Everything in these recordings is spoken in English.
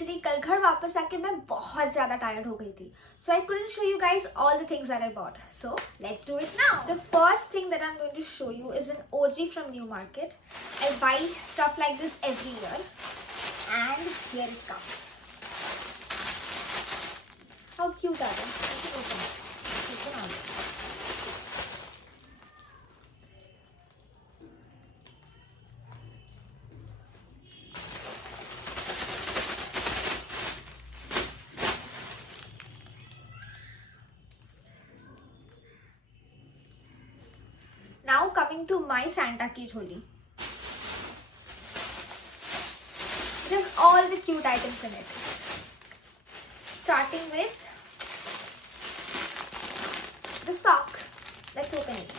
Actually कल घर वापस आके मैं बहुत ज़्यादा टायर्ड हो गई थी. So I couldn't show you guys all the things that I bought. So let's do it now. The first thing that I'm going to show you is an OG from New Market. I buy stuff like this every year. And here it comes. How cute are they? Let me open it. Open on it. Now coming to my Santa ki jholi. It has all the cute items in it. Starting with the sock. Let's open it.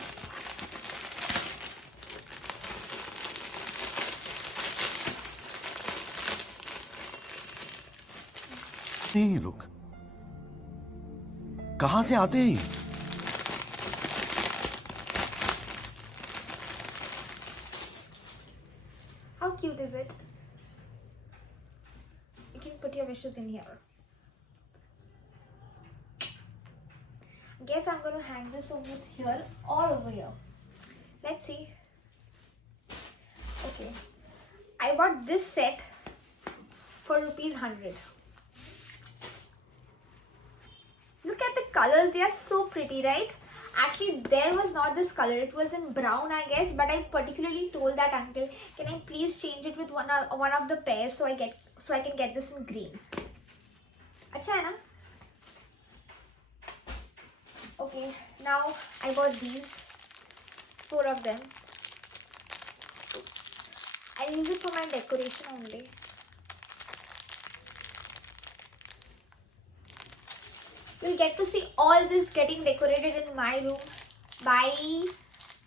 नहीं लोग कहां से आते हैं? How cute is it? You can put your wishes in here. Guess I'm going to hang this over here or over here. Let's see. Okay. I bought this set for ₹100. Look at the colors. They are so pretty, right? Actually, there was not this color. It was in brown, I guess. But I particularly told that uncle, can I please change it with one of the pairs so I can get this in green. अच्छा है ना? Okay, now I bought these 4 of them. I use it for my decoration only. We'll get to see all this getting decorated in my room by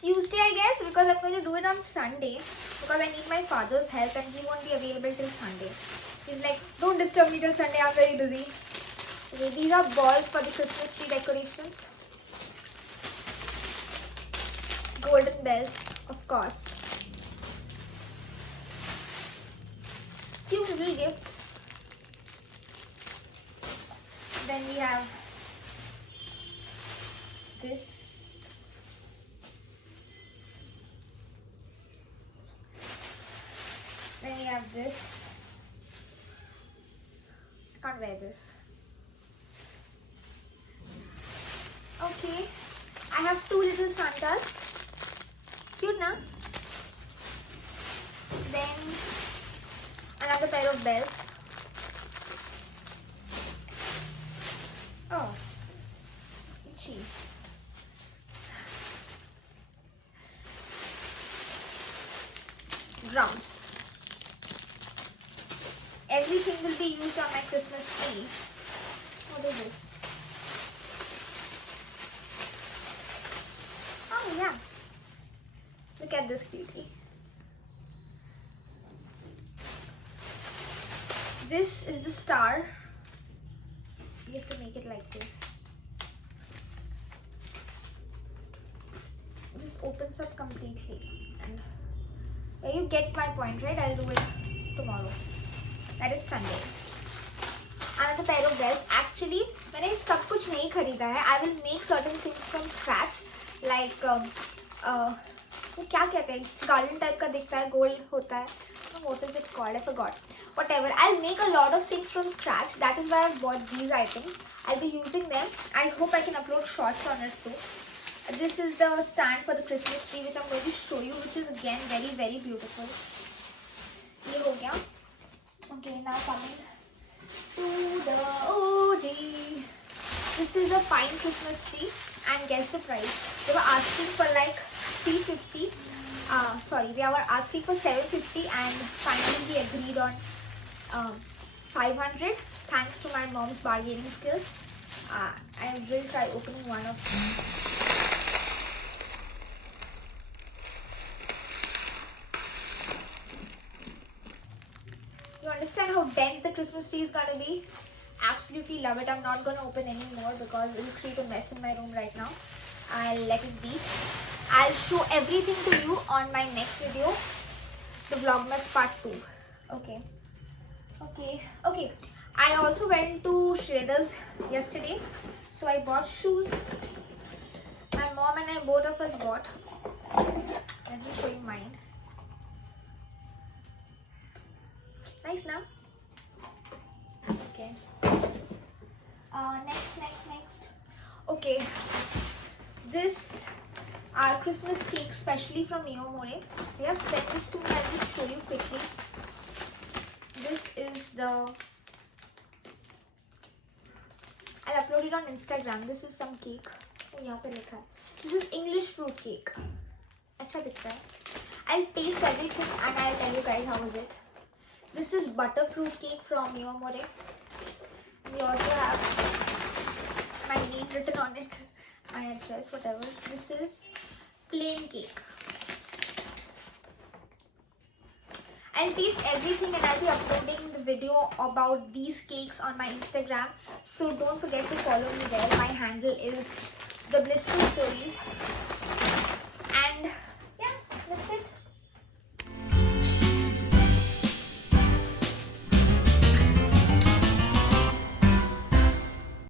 Tuesday, I guess, because I'm going to do it on Sunday because I need my father's help and he won't be available till Sunday. He's like, don't disturb me till Sunday, I'm very busy. Okay, these are balls for the Christmas tree decorations. Golden bells, of course. Cute little gifts. Then we have this. Then we have this. I can't wear this. Okay. I have 2 little Santas. Cute, na? Then another pair of bells. Oh, itchy. Drums. Everything will be used on my Christmas tree. What is this? Oh yeah. Look at this cutie. This is the star. You have to make it like this. This opens up completely. And you get my point, right? I'll do it tomorrow. That is Sunday. Another pair of bells. Actually, मैंने सब कुछ नहीं खरीदा है. I will make certain things from scratch. Like वो क्या कहते हैं? Garland type का दिखता है, gold होता है. What is it called? I forgot. Whatever. I'll make a lot of things from scratch. That is why I bought these items. I'll be using them. I hope I can upload shorts on it too. This is the stand for the Christmas tree which I'm going to show you, which is again very, very beautiful. ये हो गया. Okay, now coming to the OG. This is a pine Christmas tree, and guess the price. They were asking for like 350. Sorry, they were asking for 750, and finally we agreed on 500. Thanks to my mom's bargaining skills. I will try opening one of them. You understand how dense the Christmas tree is gonna be? Absolutely love it. I'm not gonna open any more because it will create a mess in my room right now. I'll let it be. I'll show everything to you on my next video, the Vlogmas part 2. Okay. Okay. I also went to Shreda's yesterday, so I bought shoes. My mom and I, both of us bought. Let me show you mine. Nice, now. Okay. Next. Okay. This our Christmas cake, specially from Mio More. They have sent this to me. I'll just show you quickly. This is the. I'll upload it on Instagram. This is some cake. Oh, यहाँ पे लिखा है. This is English fruit cake. अच्छा दिखता है. I'll taste everything and I'll tell you guys how is it. This is butterfruit cake from Mio More. We also have my name written on it, my address, whatever. This is plain cake. I'll taste everything and I'll be uploading the video about these cakes on my Instagram. So don't forget to follow me there. My handle is the Blissful Stories. And yeah, that's it.